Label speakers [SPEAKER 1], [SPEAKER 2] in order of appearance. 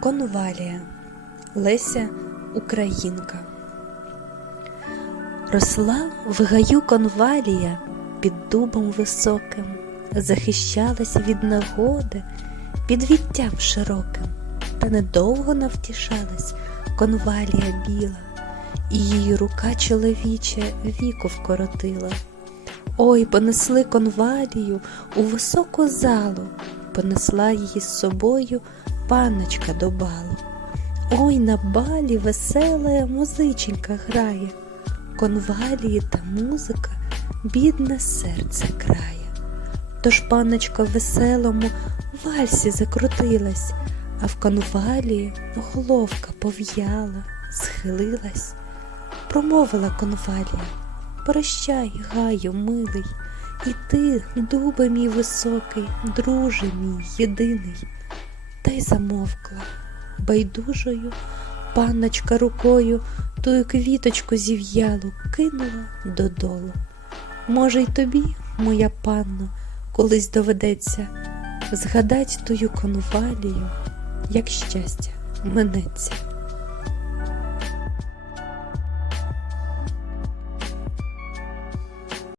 [SPEAKER 1] Конвалія. Леся Українка. Росла в гаю конвалія під дубом високим, захищалась від негоди під віттям широким, та недовго навтішалась конвалія біла, і її рука чоловіча віку вкоротила. Ой, понесли конвалію у високу залу, понесла її з собою панночка до балу. Ой, на балі весела музиченька грає, конвалії та музика бідне серце крає. Тож панночка в веселому вальсі закрутилась, а в конвалії головка пов'яла, схилилась, промовила конвалія. Прощай, гаю, милий, і ти, дубе мій високий, друже мій єдиний. Та й замовкла байдужою, панночка рукою тую квіточку зів'ялу кинула додолу. Може, й тобі, моя панно, колись доведеться згадать тую конвалію, як щастя минеться.